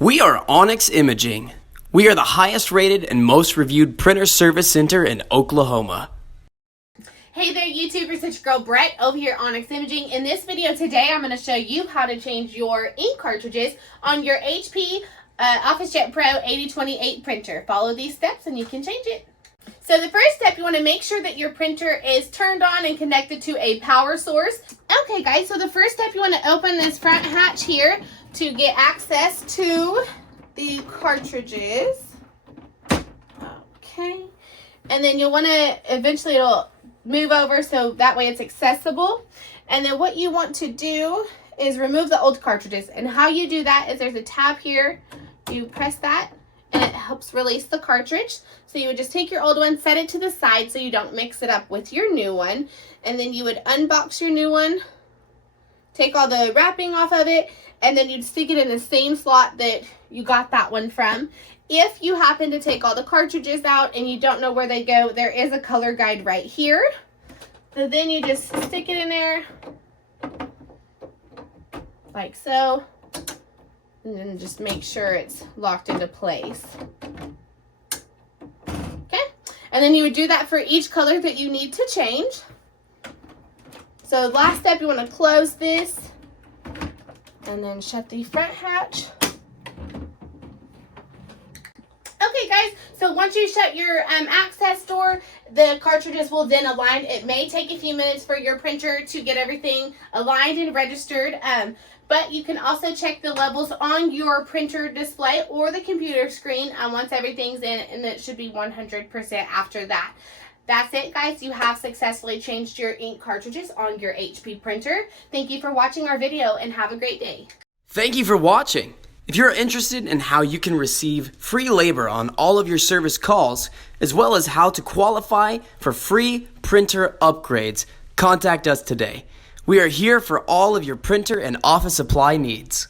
We are Onyx Imaging. We are the highest rated and most reviewed printer service center in Oklahoma. Hey there YouTubers, it's your girl Brett over here at Onyx Imaging. In this video today, I'm going to show you how to change your ink cartridges on your HP OfficeJet Pro 8028 printer. Follow these steps and you can change it. So the first step, you want to make sure that your printer is turned on and connected to a power source. Okay guys, so the first step, you want to open this front hatch here to get access to the cartridges. Okay. And then you'll want to, eventually it'll move over so that way it's accessible. And then what you want to do is remove the old cartridges. And how you do that is there's a tab here. You press that and it helps release the cartridge. So you would just take your old one, set it to the side so you don't mix it up with your new one. And then you would unbox your new one, take all the wrapping off of it, and then you'd stick it in the same slot that you got that one from. If you happen to take all the cartridges out and you don't know where they go, there is a color guide right here. So then you just stick it in there like so, and then just make sure it's locked into place. Okay, and then you would do that for each color that you need to change. So last step, you want to close this and then shut the front hatch. Okay guys, so once you shut your access door, the cartridges will then align. It may take a few minutes for your printer to get everything aligned and registered, but you can also check the levels on your printer display or the computer screen once everything's in, and it should be 100% after that. That's it guys, you have successfully changed your ink cartridges on your HP printer. Thank you for watching our video and have a great day. Thank you for watching. If you're interested in how you can receive free labor on all of your service calls, as well as how to qualify for free printer upgrades, contact us today. We are here for all of your printer and office supply needs.